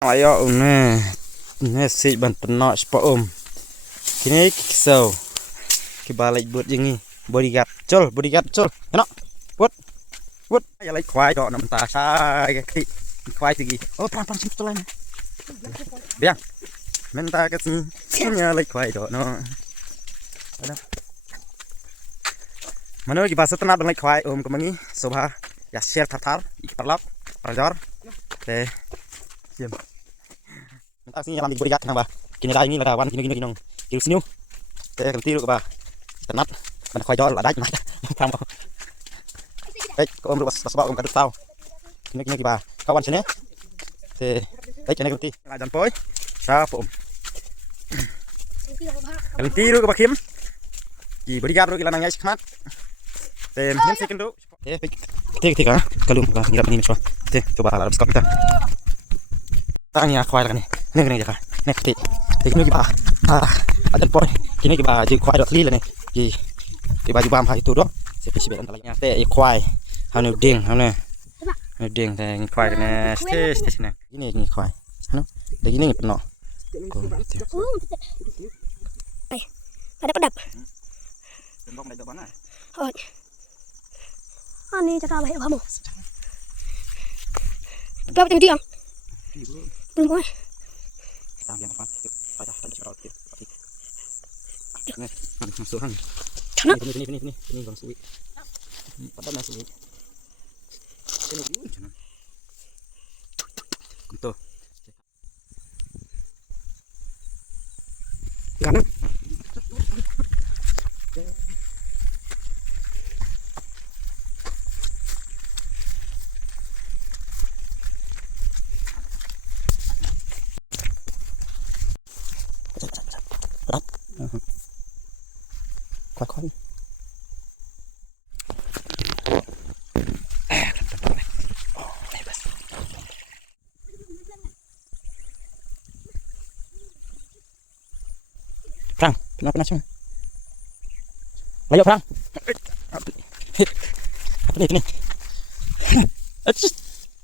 Ayo ini si ban penok spom. Kini kisau. Kibalik buat jengi bodyguard col. Enak. Buat. Ya lagi khoai dok nam ta sai cái khoai thì oh pram sih betul lah. Biang. Menta cái nya lagi khoai dok no. Ada. Mana lagi bahasa tenat lagi khoai kemangi sobha ya share tatar iparlap parjor. Teh. Diam. Menta sini làm bodyguard nang ba. Kini đây ini là wan kini nong. Kiru siniu. Teh kan tiru ba. Tenatมันคอยย้อนละได้ไหมทำเอาเฮ้ยก็รู้ว่าสบายกันทุกเต้านี่กี่บาทเข้าวันชนะเฮ้ยเฮ้ยชนะกันทีลายจันปอยซาผมกันทีรู้กับเข้มกี่บริการรู้กี่ละนั่งยัยขนาดเต็มเห็นสิกันดูเฮ้ยทีกันกระลุมกันนี่รับนี่มิชวเฮ้ยตัวบาลาร์บสกอตต์ตั้งนี่ควายละกันนี่นี่จ้ะนี่ทีนี่กี่บาทจันปอยกี่นี่กี่บาทจีควายดอกลีละนี่กี่baju bam itu dong spesial antaranya teh ikwai hanu ding teh ikwai kena stes nah ini ikwai hanu dah gini penuh ada pedap oh ani cara baik kamu berapa tinggi yang belum mau ini bang suwi apa mas suwi ini gini gitu kanan khoai Prang, kenapa sih? Layo Prang. Apa nih?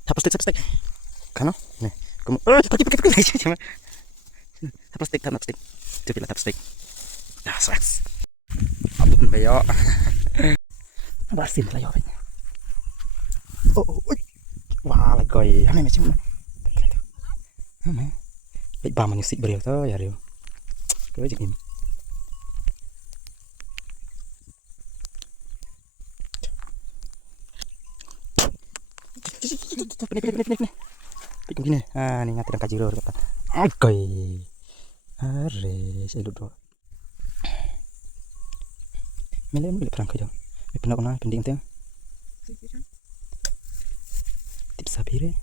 Tapastik. Kano? Nih, kamu. Pakai. Cuma. Tapastik. Coba lah tapastik. Dah, sweats. Abun bayo. Basin layo. Oh. Wah, lagi. Ano macam mana? Ano? Baik ba manisik beriau tu ya Rio. Kau je ni. Nih. Pikir gini. Ah, ni ngatiran kajiro kata. Oke. Are, saya duduk. Mele perang kau jauh. Pernah pending tu. Tips sabire.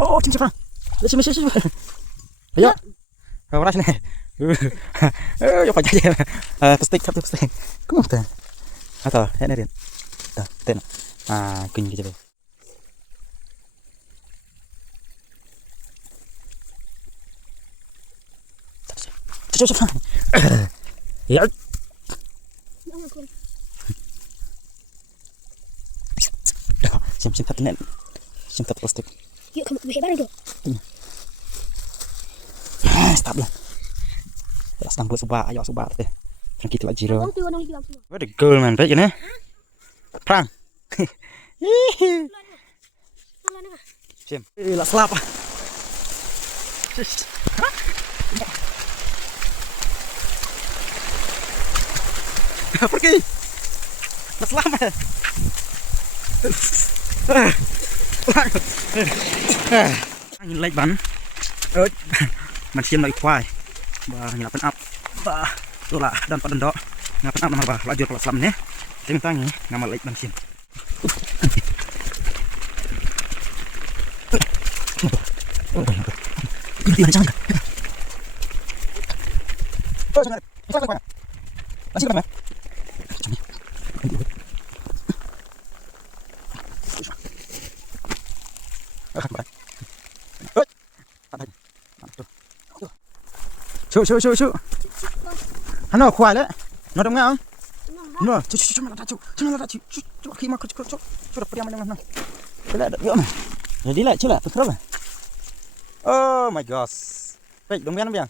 Oh, cincin perang. Sini. Ayo. Kau mana sini? Yo pajak je. Plastik. Kamu apa? Atau, ini dia. Dah, ten. Ah, kuning je. Cepat. Ya. Dah, sim tak nen. Sim tak plastik. Yuk kamu lebih hebat dong. Stop lah. Terus nang buat subah, ayo subah teh. Yang kita lagi jiro. What a girl man, baik ni. Prang. Sim. Lah selap. Pergi. Lah selap. Angin lagi ban. Man siam lagi kuai. Bah nyalapan up. Bah lola dan padan dok. Nyalapan up nama bah lajur kelas selam ni. Tengah tangi nama lagi ban siam. Ganti macam mana? Oh jangan. Masih berapa? Cu. Ano khoai đấy. Nó đông ngang. Nó, cu mà lata cu. Cu khi mà cu đập priam mana. Cái lại đập nữa này. Jadi lại chứ lại terus lah. Oh my gosh. Baik, dong biang.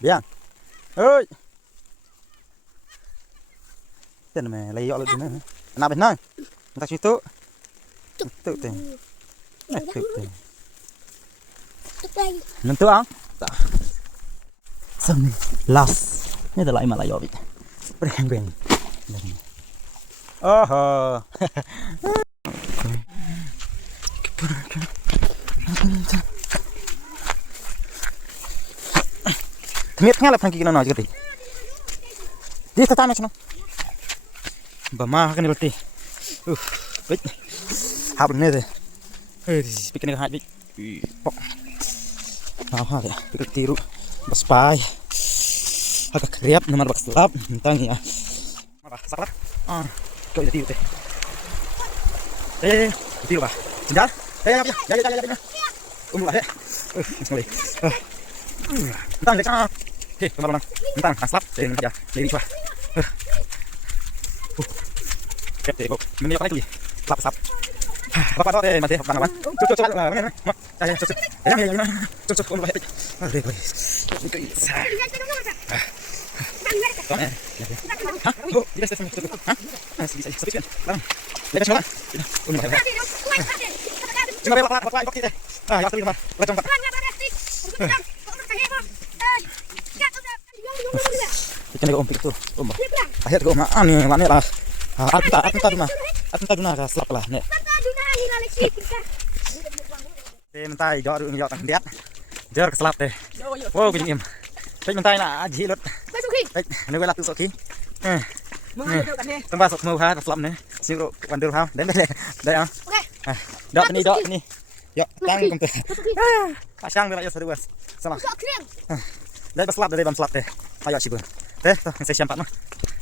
Biang. Ơi. Tên mày lấy dọ lên nữa. Nào bên này. Người ta chỉ tự tiền. Này tự tiền. Nên tự ăn. Xong last. Ini adalah imal ayo bit. Berhengeng. Oh. Miệt ngay là thằng kia nó nói chứ gì. Đi ta nó cho nó. Bà ma cái này lột đi. Bích. Hạp lên đây. Bích cái này hại bích. Nào ha vậy. Bích tiru. Bas pai. Agak kriap nomor bas lap. Tentang ya. Apa? Salah. Kau jadi tiru teh. Tiru bah. Jendal. Ya. Lah ya. Sekali. Tentang dekat. Hei, teman-teman. Tentang slap. Ya. Jadi coba. Kẹp thì bộ mình nhớ cái gì lắp sập lắp đó thì mà thế học bằng lắm chút là cái này đây chút đấy là chút con vậy đây rồi đó này hả ô đi đây xem hả gì sẽ biết lắm lấy cho nó ôi mà phải chúng ta bắt lại đây giờ tôi đi mà lấy trong vật cái này ôm cái tu ôm akhirnya gue mah aneh mana lah Atenta duna ka slap lah nek. Mentai gió được gió thằng đét. Giờ slap đây. Wow cái im. Cái mentai là gì lốt. Nếu là tự sợ khí. Tông ba sọc màu ha slap này. Siêu độ quan đường không? Đến đây à. Đọt này. Yo, đang công ty. Sang đây là sẽ được. Salah. Đây slap đây slap đây. Ayo sih bang. Saya siapa mah?